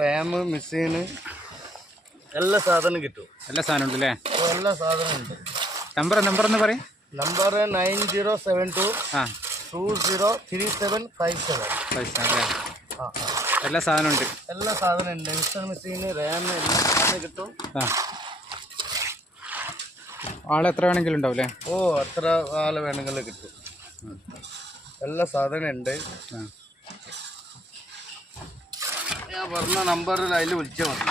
റാം, മെഷീന് എല്ലാ സാധനം കിട്ടും. എല്ലാ സാധനം ഉണ്ട് അല്ലേ? എല്ലാ സാധനം ഉണ്ട്. നമ്പർ ഒന്ന് പറയും. നമ്പർ 9072 203757. എല്ലാ സാധനം ഉണ്ട്. എല്ലാ സാധനം ഉണ്ട്. മിക്സർ മെഷീന്, റാം എല്ലാ സാധനം കിട്ടും. ആളെത്ര വേണമെങ്കിലും ഉണ്ടാവും അല്ലേ? ഓ, എത്ര ആള് വേണമെങ്കിലും കിട്ടും. എല്ലാ സാധനം ഉണ്ട്. ഞാൻ പറഞ്ഞ നമ്പറിൽ അതിൽ വിളിച്ചാൽ മതി.